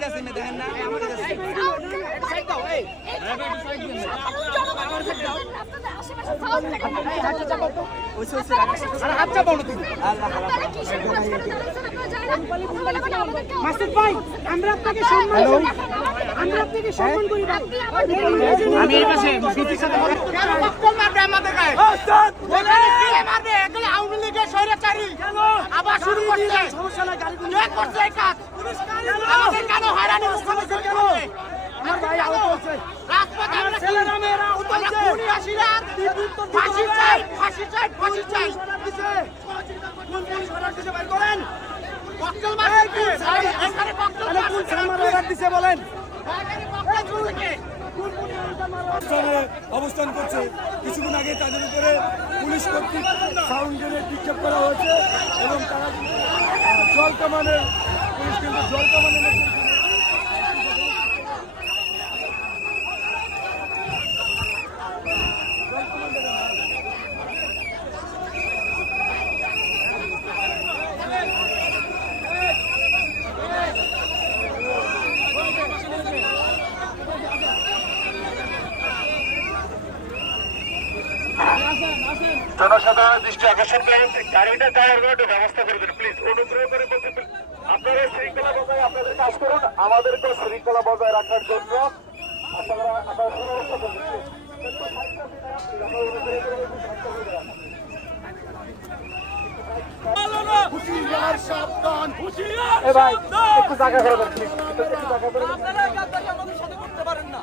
Side আছে মে দেখেন না আমাদের কাছে সাইড দাও এই সাইড দিন হাত চাপাও তো ওই সোসে আর হাত চাপাও না তুমি আল্লাহ মাসুদ ভাই আমরা আপনাকে সম্মান করি আমি এই পাশে বিটির সাথে কেন বক্তব্য মারবে আমাদের গায়ে বলে কি মারবে এগুলো আওয়ামী লীগের স্বৈরাচারী আবার শুরু করছে সমস্যা নাই গাড়ি কে করছে এই কাজ আমাদের কেন হয়রানি মুখ্যমন্ত্রী কেন আমার ভাই আউট হচ্ছে রাজপথে আমরা ছেলেরা মেয়েরা উঠছে পুরি আসিরা ফাঁসি চাই ফাঁসি চাই ফাঁসি চাই কোন কোন সরকার দিতে বের করেন বক্তব্য মারবে এখানে বক্তব্য কোন সামার অর্ডার দিতে বলেন অবস্থান করছে কিছুক্ষণ আগে তাদের উপরে পুলিশ কর্তৃক সাউন্ড গ্রেনেড নিক্ষেপ করা হয়েছে এবং তারা জল কামানের পুলিশ কিন্তু জল কামানের জনসাধারণের দৃষ্টি আকর্ষণ করে গাড়িটা টায়ার একটু ব্যবস্থা করে দিন প্লিজ অনুগ্রহ করে বলছি আপনারা শৃঙ্খলা বজায় আপনাদের কাজ করুন আমাদেরকেও শৃঙ্খলা বজায় রাখার জন্য আপনারা সুব্যবস্থা করবেন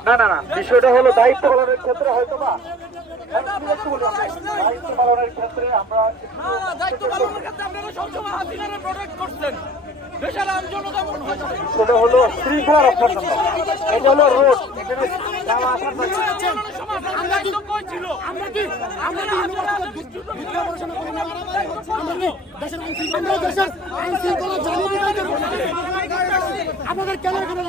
না না না বিষয়টা হলো দায়িত্ব পালনের ক্ষেত্রে হয়তো বা দায়িত্ব পালনের ক্ষেত্রে আমরা সেটা হলো শৃঙ্খলা রক্ষার জন্য এটা হলো রোড এখানে যাওয়া আসার আমাদের কেন এখানে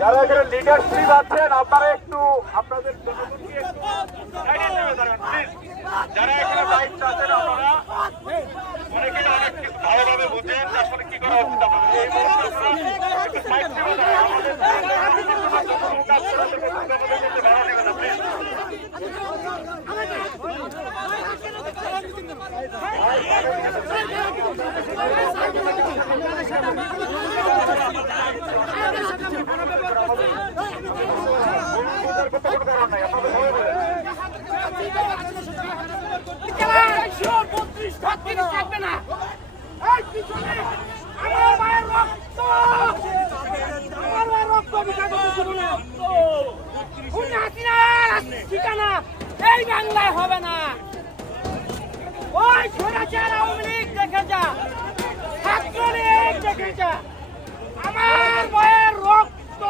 যারা এখানে লিডারশিপ আছেন আপনারা একটু আপনাদের যারা এখানে দায়িত্ব আছেন আপনারা অনেকে অনেক ভালোভাবে বুঝেন আসলে কি করা উচিত থাকবে না আমার মায়ের রক্ত ঠিকানা এই বাংলায় হবে না ওই স্বৈরাচার আওয়ামী লীগ দেখে যা ছাত্রলীগ দেখে যা আমার মায়ের রক্ত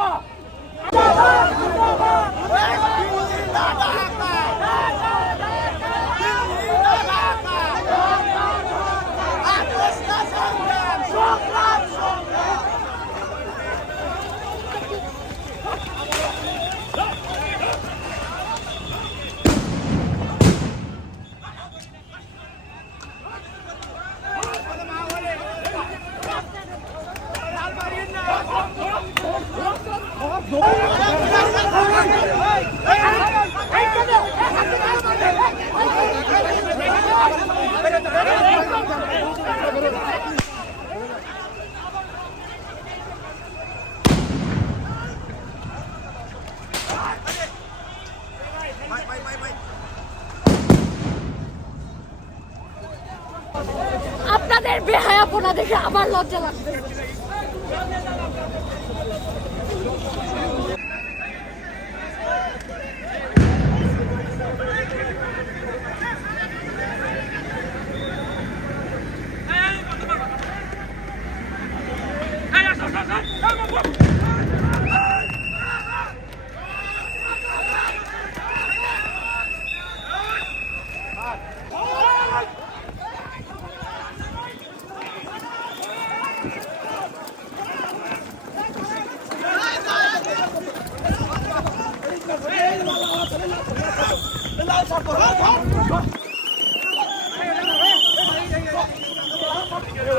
আপনাদের বেহায়াপনা দেখে আমার লজ্জা লাগবে।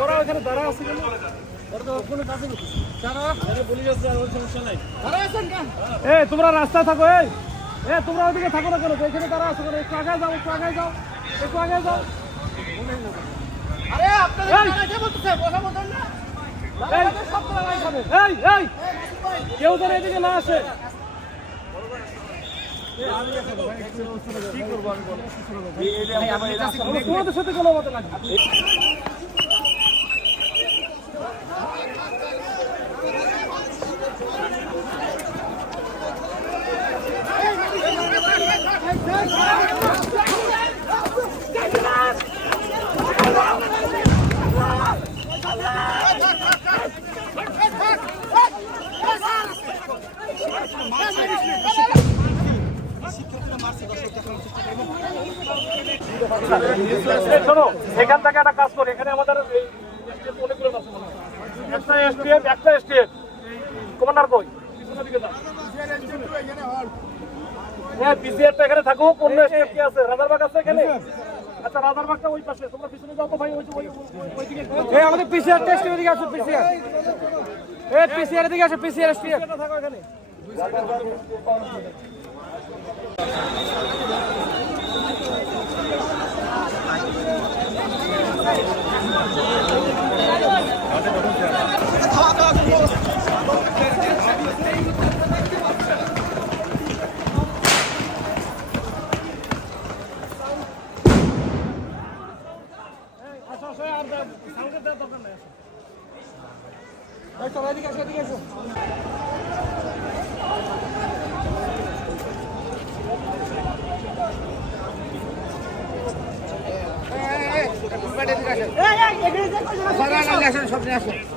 ওরা ওখানে দাঁড়া আছে কেন? ওরা তো কোনো কাজে করতেছে। পুলিশ আছে, ওর সমস্যা নাই। তোমরা রাস্তায় থাকো। তোমরা ওইদিকে থাকো না কেন? এখানে দাঁড়া আছো কেন? একটু আগে যাও, একটু আগে যাও, একটু আগে যাও। আরে আপনাদের কে বলতেছে কথা বলেন না সব লাগাই খাবে কেউ যেন এদিকে না আসে। তোমাদের সাথে কোনো মতো লাগবে। শোনো, এখান থেকে একটা কাজ করি। এখানে আমাদের অনেকগুলো আছে, একটা এসটিএফ, একটা এসটিএফ। কমান্ডার কই? পিছনের দিকে যাও। পিসিআরটা এখানে থাকুক। অন্য এসটিএফ কি আছে? রাজারবাগ আছে এখানে? আচ্ছা, রাজারবাগটা ওই পাশে। তোমরা পিছনে যাও তো ভাই, ওইদিকে। আমাদের পিসিআর টেস্ট এদিকে আসো। পিসিআর পিসিআর এদিকে আসো। পিসিআর এসটিএফ থাকো এখানে। সব নিয়ে আসেন